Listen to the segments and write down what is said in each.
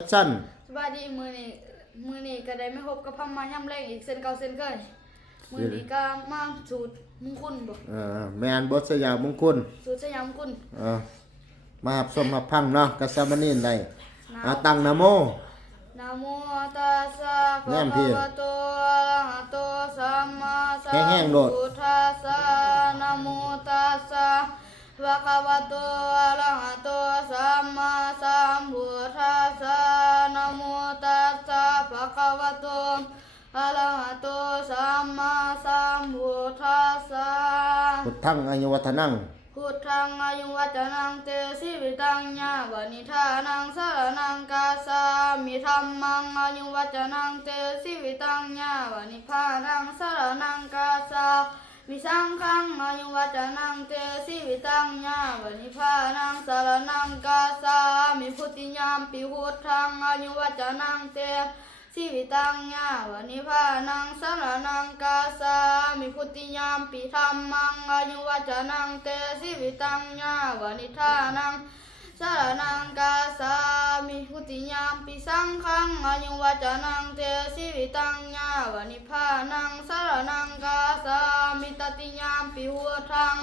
สั้นสบายดีมือนี้ก็ได้ไม่พบกับพัมมาย่ำแรงอีกเส้นเก่าเส้นเคยมือนี้ก็มาสูตรมงคลบ่แมนบทสยามมงคลสูตรสยามมงคลมาหับสมหับพังเนาะกัสามณีนได้ตั้งนะโมนะโมตัสสะภะคะวะโตอะระหะโตสัมมาสัมพุทธัสสะนะโมตัสสะภะคะวะโตอะระหะโตสัมมาสัมพุทธัสสะนะโมตัสสะภะคะวะโตอะระหะโตสัมมาสัมพุทธัสสะพุทธังอายุวัฒนังพุทธังอายุวัจนังเตสิวิตังญาบนิธานังสรนังกาสามิธัมมังอายุวัจนังเตสิวิตังญาบนิพานังสรนังกาสามิสังฆังอายุวัจนังเตสิวิตังญาบนิพานังสรนังกาสามิพุทธิยามปิพุทธังอายุวัจนังเตสิวิตังญาบนิพานังสรนังกาสามิพุทธิยามปิธัมมังอายุวัจนังเตสิวิตังญาบนิธานังสรนังกาสามิพุทธิยามปิสังฆังอายุวัจนังเตสิวิตังญาบนิพานังสรนังกาสามิตติยามปิหัวทัง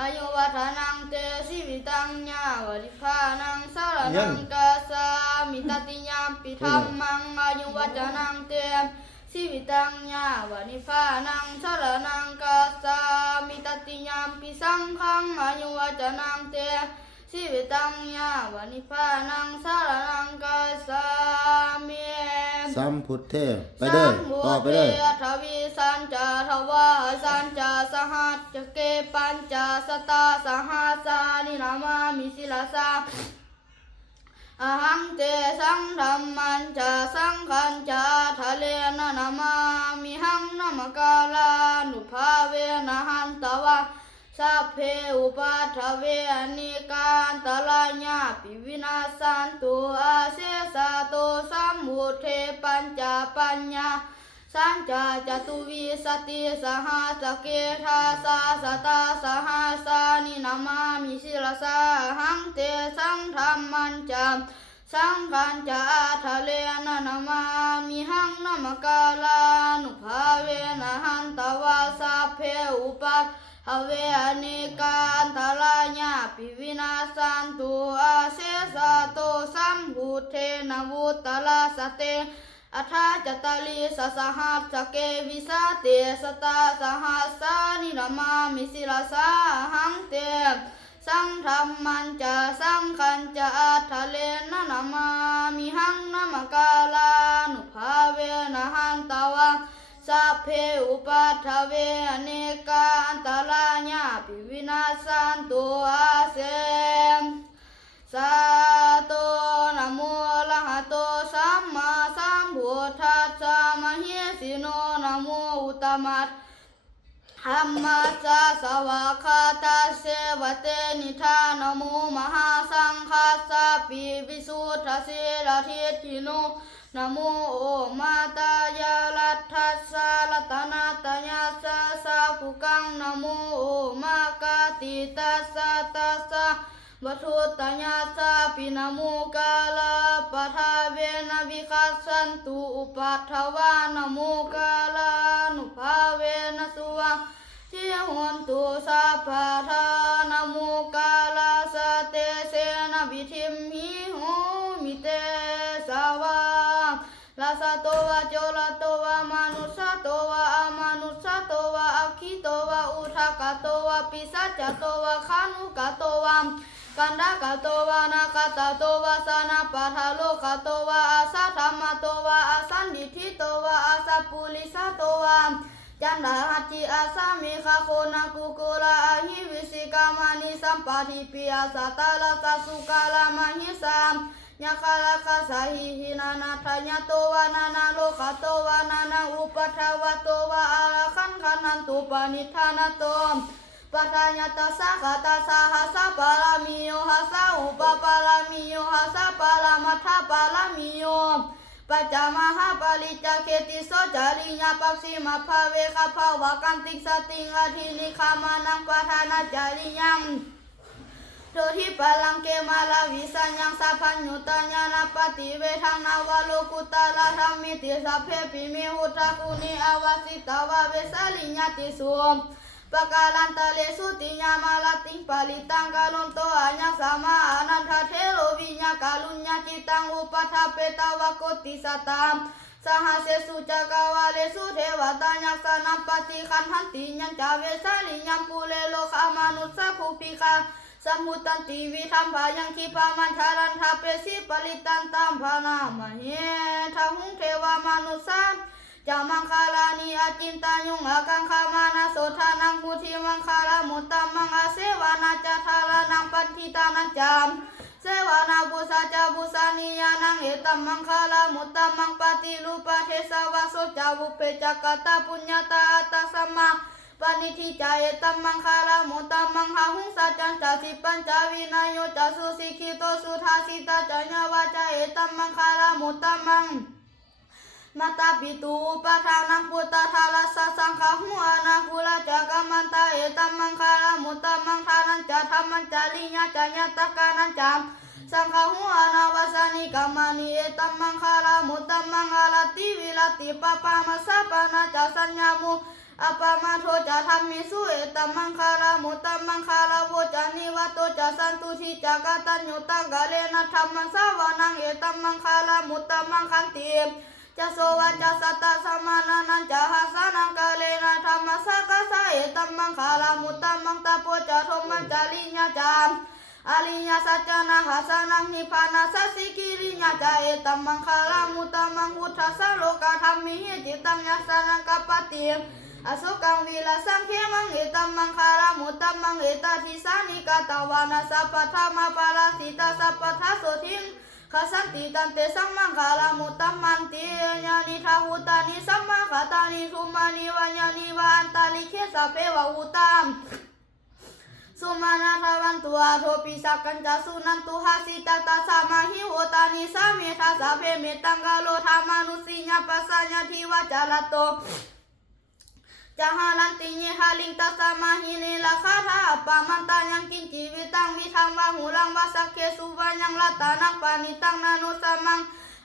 อายุวัฒนังเตสิวิตังญาบนิพานังสรนังกาสามิตติยามปิธัมมังอายุวัจนังเตสิวิตังญาบนิพานังสรนังกาสามิตติยามปิสังฆังอายุวัจนังเตสิวิตังญาบนิพานังสรนังกาสามิสัมพุทเทไปเด้อต่อไปเด้อทวีสัญจาทวาสัญจาสหัสเกปัญจสตาสหัสสานินามามิสิลาสาอหังเตสังธรรมันจาสังขันจาทะเลนะนามามิหังนามกาลานุภาเวนะหันตวะสัพเพอุปัฏฐเวนิการตลาญาปิวินาสันตุอาเสสะโตสัมมุเทปัญจปัญญาสัญจาจตุวิสติสหัสเกธาสาสตาสหัสสานินามามิสิลสาหังเตสังธรรมันจามสังขันจาทะเลนะนามามิหังนามกาลานุภาเวนะหันตวาสัพเพอุปัฏฐเวนิการตลาญาปิวินาสันตุอาเสสะโตสัมพุทเทนะวุตตลาสเตอัฏฐจตลิสสหัสสเกวิสาเตสตาสหัสสานินามามิสิลาสาหังเตสังธรรมันจาสังขันจาทะเลนะนามามิหังนามกาลานุภาเวนะหันตวะสัพเพอุปัฏฐเวเนกาอันตรายาปิวินาสันตุอาเสมสาโตนะโมอะระหะโตสัมมาสัมพุทธัสสะมะหิสิโนนะโมอุตตมัสธัมมัสสะสวากขาตัสเสวะเตนิธานะโมมหาสังฆัสสะปิวิสุทธัสสิลทิฏฐิโนนะโมโอมาตายาลัทธัสสะรัตนาตยาสะสะภุกังนะโมโอมากาติตัสสะตัสสะวัฏุตยาสะปินะโมกาลาปะทาเวนะวิคัสสันตุอุปัฏฐวานะโมกาลานุภาเวนะสุวังทิหนตุสัพพะทานะโมกาลาสเตเสนะวิธิมหิโหมิเตสาวาลาสโตวะโจลโตวะมนุสโตวะอมนุสโตวะอคิโตวะอุทากโตวะปิสัจโตวะขานุกโตวะกันดากโตวะนาคตโตวะสนาปัฏฐโลกโตวะอาสาธรรมโตวะอาสันดิทิโตวะอาสาปุริสโตวะจันดาหัจจิอาสามิคาโคนากุกุลาอหิวิสิกามานิสัมปะทิปิอาสัตตาลาสสุกาลามาหิสามยะคาลาคาสาหิหินานาทายะโตวะนานาโลกโตวะนานาอุปัฏฐวะโตวะอาราคันขันันตุปานิธานะโตปัฏญาตสะกตาสะหัสสะปารามิโยหัสสะอุปปารามิโยหัสสะปารามัทธปารามิโยปัจจามหาปาลิจเกติโสจาริญาปัสสิมาภาเวคภาวะกันติสติงอาทินิคามานังปะทานาจาริยัง โดทิปลังเกมาลาวิสัญญังสัพพัญญุตญาณปฏิเวทังนาวโลกุตละธรรมิติสัพเพปิมิหุตะกุณิอวาสิตาวะเวสาลิญญาติสุปะกาลันตะเลสุติญามาลาติงปาลิตังกาลุนโตอัญญสามาอนันทเทโลวิญญากาลุญญาจิตังอุปทาเปตาวะโกติสตามสหเสสุจักวาเลสุเทวตาญักสนัปปฏิคันหันติญังจาเวสาลิญังปุเลโลกามนุสสะภูปิกาสมุตันติวิธัมภายังคิปามันชารันทาเปสิปริตันตัมภานามเหทหุงเทวามนุสสะจามังคาลานิอาจินตายุงอากังคามานาโสทานังพุธิมังคาลามุตตมังอาเสวานาจาทาลานังปันทิตานัจจามเสวานาบุษาจาบุษานิยานังเอตัมมังคาลามุตตมังปฏิรูปะเทสาวาโสจาวุเปจักตาปุญญาตาอัตตสัมมาปณิทิจายตัมมังคาลามุตตมังหาหุงสัจจันจาสิปัญจวินัยโยจาสุสิกิโตสุทาสิตาจัญญาวาจาเอตัมมังคาลามุตตมังมาตาปิตูปะทานังพุทธทารัสสะสังฆะหุอานาคุลาจักมันตาเอตัมมังคาลามุตตมังทานันจาธรรมัญจาริญญาจัญญาตกานันจามสังฆะหุอานาวาสานิกามานิเอตัมมังคาลามุตตมังอาลาติวิลาติปะปามาสะปานาจาสัญญามุอปามาโทจาธรรมิสุเอตัมมังคาลามุตตมังคาลาโวจานิวัตโตจาสันตุทิจากาตัญญูตังกาเลนะธรรมังสาวานังเอตัมมังคาลามุตตมังคันติจะโสวะจะสัตตะสมานานันจะหาสานังกาเลนะธรรมสักกะสะเอตัมมังคาลามุตตมังตะโพจะโทมัญจาริญญาจามอริญญาสัจจานะหาสานังนิพพานาสัสสิกิริญญาจาเอตัมมังคาลามุตตมังพุทธัสสะโลกธรรมิหิจิตังยัสสานังกัปปติอสุกังวิลาสังเขมังเอตัมมังคาลามุตตมังเอตทิสานิกาตวานาสัพพทามาปาราสิตาสัพพทาโสทิงขัสันติตันเตสัมมังคาลามุตตมันติญาณิทาหุตานิสัมมาคาตานิสุมานิวญาณิวาอันตาลิเคสะเพวะหุตามสุมานาทวันตัวโทปิสักกัญจสุนันตุหาสิตตาสามาหิโหตานิสาเมธาสาเพเมตังกาโลธามานุสิญาปัสสัญญาทิวาจาลโตจหาลันติเยหาลิงตัสมาหิเนลาคาธาปามันตายังกินจีวิตังวิธังวาหูลังวาสักเคสุวายังลัตตานังปานิตังนานุสมัง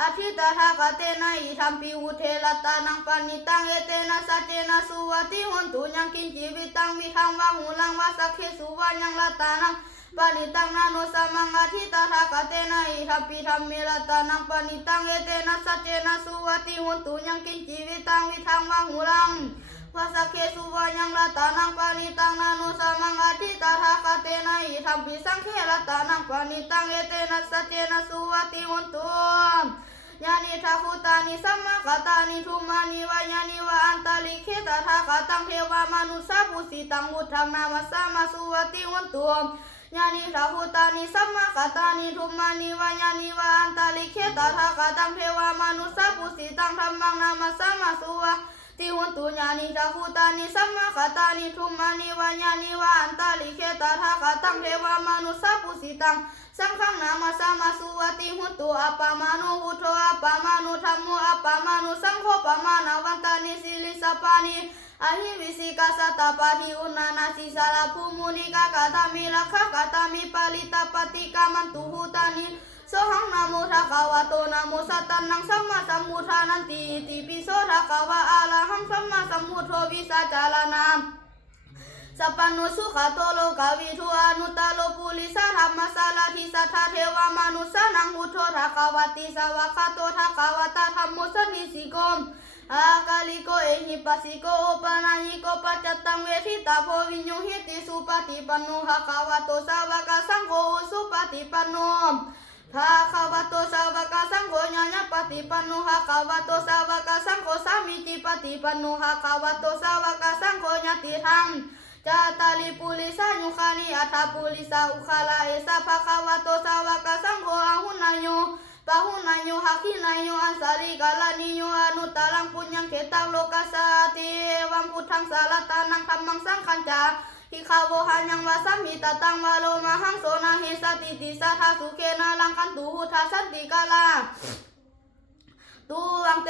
อธิตาทากเตนะอิธัมปิหุเทลตานังปานิตังเอเตนะสัจเจนะสุวัติหุนตุยังกินจีวิตังวิธังวาหูลังวาสักเคสุวายังลัตตานังปานิตังนานุสมังอธิตาทากเตนะอิธัมปิธัมเมลตานังปานิตังเอเตนะสัจเจนะสุวัติหุนตุยังกินจีวิตังวิธังวาหูลังวาสักเคสุวายังลัตตานังปานิตังนานุสมังอธิตาทากเตนะอิธัมปิสังเคลัตตานังปานิตังเอเตนะสัจเจนะสุวัติหุนตุญาณิทาหุตานิสัมมาคาตานิทุมานิวายานิวะอันตาลิเคตทาคาตังเทวามนุสาภูสิตังวุฒังนามัสสามาสุวัติหุนตุญาณิทาหุตานิสัมมาคาตานิทุมานิวายานิวะอันตาลิเคตทาคาตังเทวามนุสาภูสิตังธัมมังนามัสสามาสุวัติหุนตุญาณิทาหุตานิสัมมาคาตานิทุมานิวายานิวะอันตาลิเคตทาคาตังเทวามนุสาภูสิตังสังฆังนามาสามาสุวัติหุนตุอัปปามานุหุโธอัปปามานุธัมโมอัปปามานุสังโฆปมานาวันตานิสิลิสัปปานิอหิวิสิกาสัตตปาทิอุณานาสิสาราภูมุนิกากาตามิลักขกาตามิปาลิตาปฏิกามันตุหุตานิโสหังนะโมทะคะวะโตนะโมสัตตันนังสัมมาสัมพุทธานันติติปิโสทะคะวะอะระหังสัมมาสัมพุทโธวิสาจารณามสัพพันโนสุขโตโลกาวิทูอนุตตโลปุริสธรรมสารทิสัทธาเทวามนุสานังพุทโธทะคะวะติสาวะคะโตทะคะวะตะธัมโมสันนิสิโกอากาลิโกเอหิปัสสิโกโอปานาหิโกปัจจตังเวทิตาโพวิญญูหิติสุปฏิปันโนภะคะวะโตสาวกสังโฆสุปฏิปันโนภะคะวะโตสาวกสังโฆญาณปฏิปันโนภะคะวะโตสาวกสังโฆสามิจิปฏิปันโนภะคะวะโตสาวกสังโฆญาติธังจาตาลิปุริสายุคานิอัฏฐปุริสาอุคาลาเอสะภะคะวะโตสาวกสังโฆอาหุนายโยปะหุนายโยหักขินายโยอัสสาริกาลานิโยอนุตตรังปุญญังเขตังโลกัสสาติวังพุทธังสารตานังธัมมังสังฆัญจาหิคาโวหันยังวาสัมมิตตังวาโลมหังโสนาหิสติติสัทธาสุเขนะลังคันตุหุทาสันติกาลาตุวังเต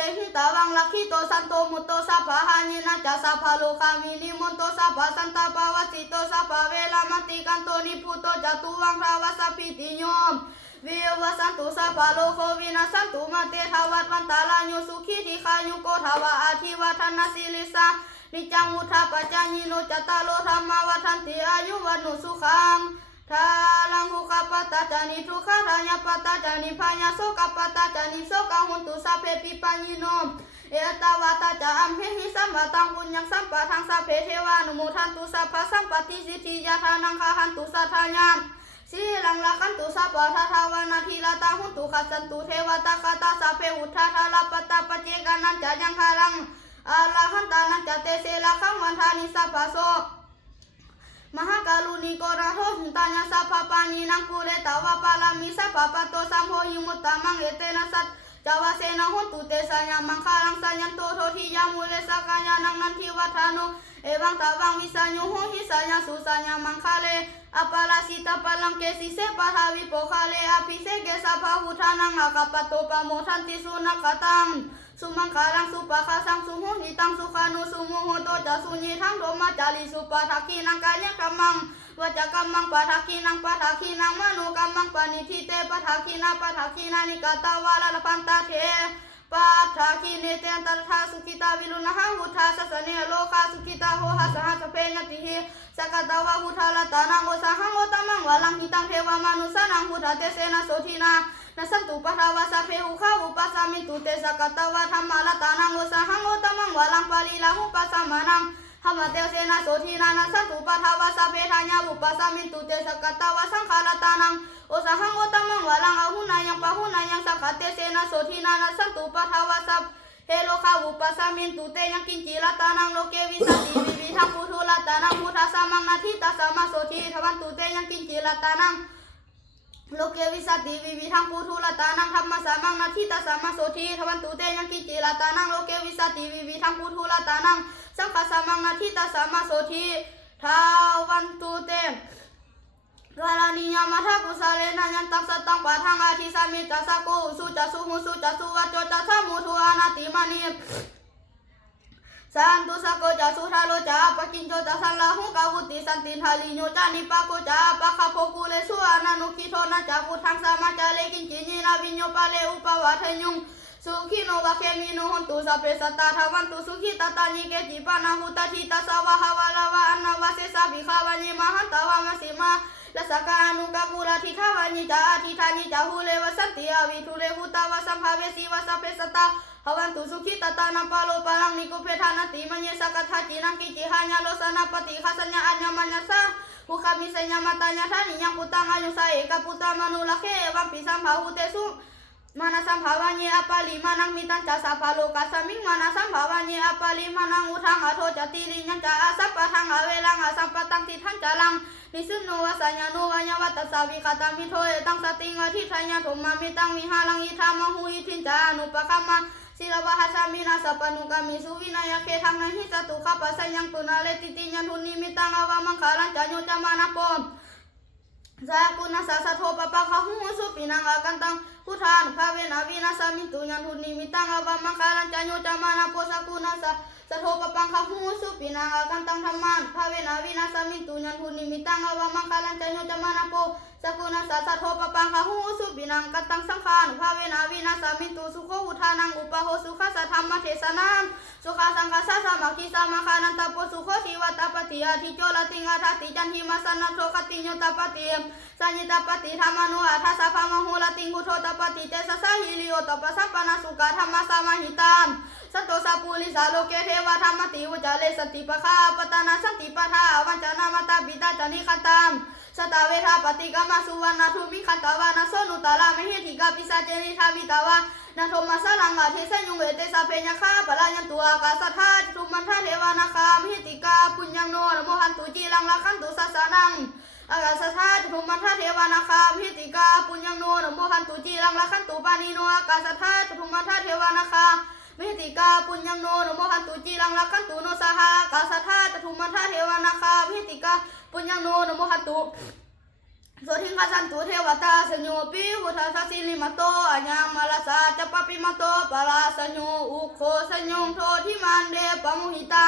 โสทิงคาสันตุเทวตาสญโยปิหุทัสสะสิลิมโตอัญญามลสาจะปปิมโตปะลาสญโยอุโคสญโยโททิมันเดปะมุหิตา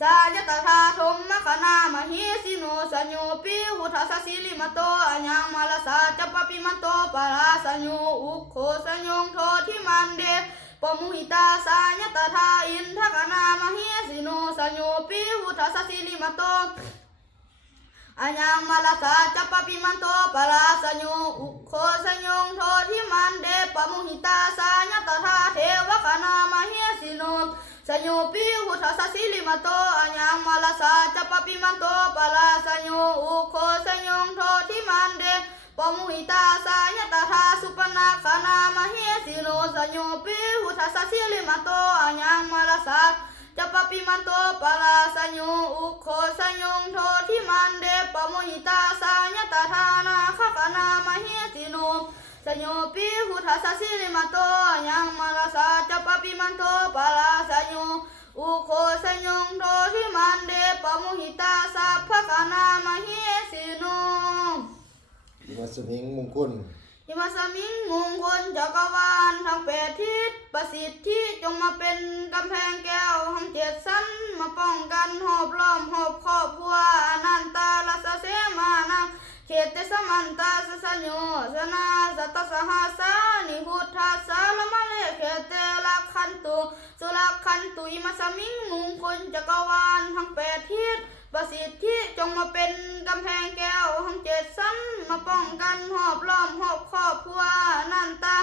สายตถาธมมคณามหิสิโนสญโยปิหุทัสสะสิลิมโตอัญญามลสาจะปปิมโตปะลาสญโยอุโคสญโยโททิมันเดปะมุหิตาสายตถาอินทคณามหิสิโนสญโยปิหุทัสสะสิลิมโตอัญญามลสาจะปปิมันโตปะลาสญโยอุโคสญโยโททิมันเดปะมุหิตาสายตถาเทวคณามหิสิโนสญโยปิหุทัสสะสิลิมโตอัญญามลสาจะปปิมันโตปะลาสญโยอุโคสญโยโททิมันเดปะมุหิตาสายตถาสุปนาคณามหิสิโนสญโยปิหุทัสสะสิลิมโตอัญญามลสาจะปปิมันโตปะลาสญโยอุโคสญโยโททิมันเดปะมุหิตาสายตถานาคคณามหิสิโนสญโยปิหุทัสสะสิลิมโตอัญญามลสาจะปปิมันโตปะลาสญโยอุโคสญโยโททิมันเดปะมุหิตาสัพพคณามหิสิโนวัสมิงมงคลอิมัสมิงมงคลจักรวาลทั้ง8ทิศประสิทธิจงมาเป็นกำแพงแก้วทั้ง7ชั้นมาป้องกันหอบล้อมหอบครอบครัวอนันตาลัสสะเสมานังเขตเตสมันตาสสะโยสนาสัตตสหัสสานิพุทธัสสะละมะเลเขตเตลักขันตุสุลักขันตุอิมัสมิงมงคลจักรวาลทั้ง8ทิศประสิทธิจงมาเป็นกำแพงแก้วทั้ง7ชั้นมาป้องกันหอบล้อมหอบครอบครัวอนันตา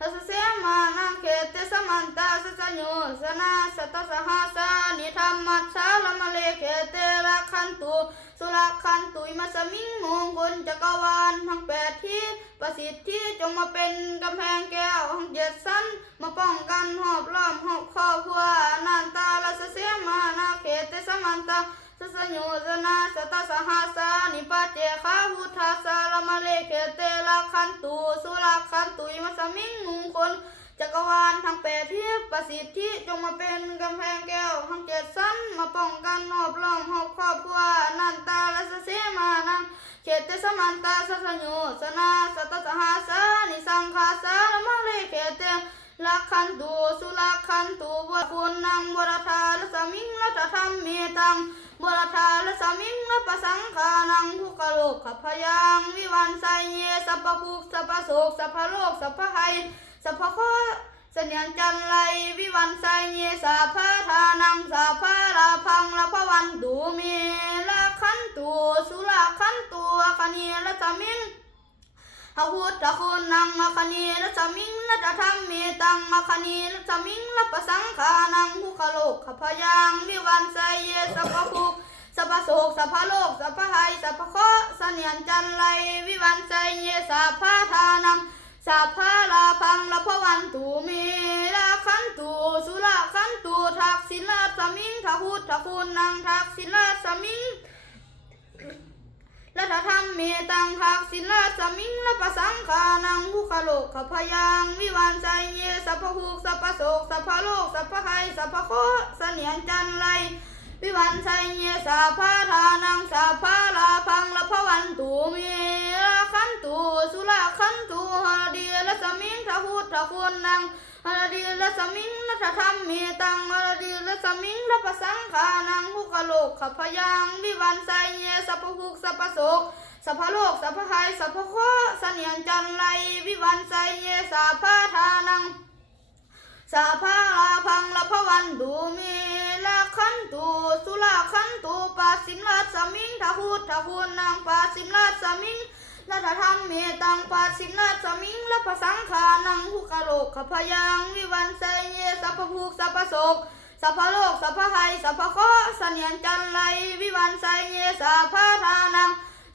ลัสสะเสมานังเขตเตสมันตาสสะโยสนาสัตตสหัสสานิธรรมัสสะละมะเลเขตเตลักขันตุสุลักขันตุอิมัสมิงมงคลจักรวาลทั้ง8ทิศประสิทธิจงมาเป็นกำแพงแก้วทั้ง7ชั้นมาป้องกันหอบล้อมหอบครอบครัวอนันตาลัสสะเสมานังเขตเตสมันตาสสะโยสนาสัตตสหัสสานิปัจเจคาหุทัสสะละมะเลเขเตลักขันตุสุลักขันตุอิมัสมิงมงคลจักรวาลทั้ง8ทิศประสิทธิจงมาเป็นกำแพงแก้วทั้ง7ชั้นมาป้องกันหอบล้อมหอบครอบครัวอนันตาลัสสะเสมานังเขตเตสมันตาสสะโยสนาสัตตสหัสสานิสังฆาสาละมะเลเขเตลักขันตุสุลักขันตุบุญคุณนังบุรธาละสมิงละตธรรมเมตังบุรธาละสมิงละปะสังฆานังทุกขโลกขพยังวิวันไสเยสัพพภุสัพพโสกสัพพโลกสัพพภัยสัพพโคเสนียนจันไรวิวันไสเยสัพพทานังสัพพลาพังละพวันตุเมละขันตุสุลักขันตุอคเนละสมิงหาหุตะคุณนังอคเนละสมิงละตธรรมเมตังอคเนละสมิงละปะสังฆานังทุกขโลกขพยังวิวันไสเยสัพพภุสัพพโสกสัพพโลกสัพพภัยสัพพโคเสนียนจันไรวิวันไสเยสัพพทานังสัพพลาพังละพวันตุเมละขันตุสุละขันตุทักษิณละสมิงทหุตะคุณนังทักษิณละสมิงละธรรมเมตังทักษิณละสมิงละปะสังฆานังทุกขโลกขพยังวิวันไสเยสัพพภุสัพพโสกสัพพโลกสัพพภัยสัพพโคเสนียนจันไรวิวันไสเยสัพพทานังสัพพลาพังละพวันตุเมละขันตุสุละขันตุหะเดียละสมิงทหุตะคุณนังหะเดียละสมิงละธรรมเมตังหะเดียละสมิงละปะสังฆานังทุกขโลกขพยังวิวันไสเยสัพพภุสัพพโสกสัพพโลกสัพพภัยสัพพโคเสนียนจันไรวิวันไสเยสัพพทานังสัพพลาพังละพวันตุเมละขันตุสุละขันตุปัสสิมละสมิงทหุตะคุณนังปัสสิมละสมิงละธรรมเมตังปัสสิมละสมิงละปะสังฆานังทุกขโลกขพยังวิวันไสเยสัพพภุสัพพโสกสัพพโลกสัพพภัยสัพพโคเสนียนจันไรวิวันไสเยสัพพทานัง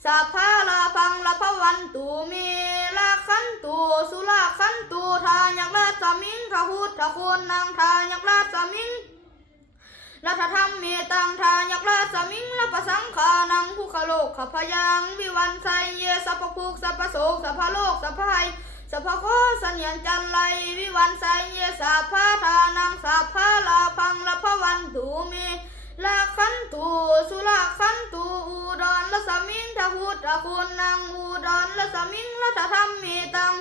สัพพลาพังละพวันตุเมละขันตุสุละขันตุทายักละสมิงทหุตะคุณนังทายักละสมิงละธรรมเมตังทายักละสมิงละปะสังฆานังทุกขโลกขพยังวิวันไสเยสัพพภุสัพพโสกสัพพโลกสัพพภัยสัพพโคเสนียนจันไรวิวันไสเยสัพพทานังสัพพลาพังละพวันตุเม ลาคันตุสุลาคันตุอุดรละสมิงทพุทธคุณนางอุดรละสมิงละธรรมมีตัง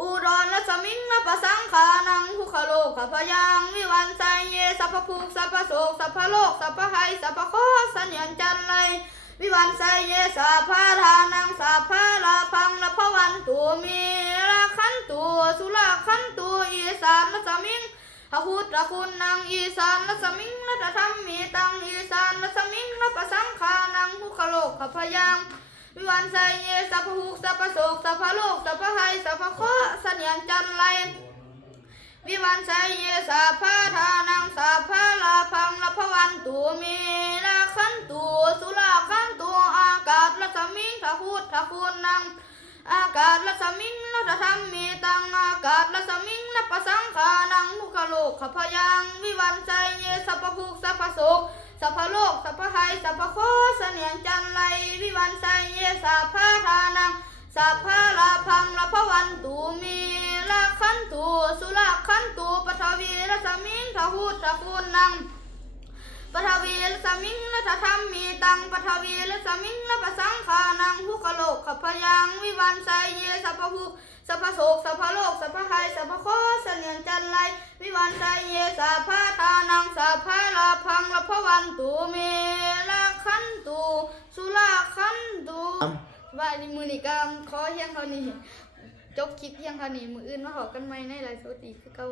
อุดรละสมิงละปะสังขานังทุกขโลกขพยังวิวันไสเยสัพพภูกสัพพโศกสัพพโลกสัพพไหสัพพโคสัญญนจันไรวิวันไสเยสัพพาทานังสัพพะลาพังละพวันตุมีละขันตุสุลาขันตุอีสานละสมิงพระพุทธคุณนางอีสานละสมิงละธรรมมีตังอีสานละสมิงละปะสังขานังทุกขโลกขพยังวิวันไสเยสัพพภูกสัพพโศกสัพพโลกสัพพไหสัพพโคสัญญนจันไรวิวันไสเยสัพพาทานังสัพพะลาพังละพวันตุมีละขันตุสุลาขันตุอากาศละสมิงพระพุทธคุณนางอากาศละสมิงละธรรมมีตังอากาศละสมิงละปะสังขานังทุกขโลกขพยังวิวันไสเยสัพพภูกสัพพโศกสัพพโลกสัพพไหสัพพโคเสนียงจันไรวิวันไสเยสัพพาทานังสัพพะลาพังละพวันตุมีละขันตุสุลาขันตุปทวีละสมิงทหุตะคุณนังปทวีละสมิงละธรรมมีตังปทวีละสมิงละปะสังขานังทุกขโลกขพยังวิวันไสเยสัพพภูสัพพโศกสัพพโลกสัพพไหสัพพโคเสนียงจันไรวิวันไสเยสัพพาทานังสัพพะลาพังละพวันตุมีละขันตุสุลาขันตุว่าในมือนี่ก็ขอเฮียงเท่านี้จบคลิปเฮียงเท่านี้มืออื่นมาหอกันใหม่ในไลฟ์สดอีกคือเก่า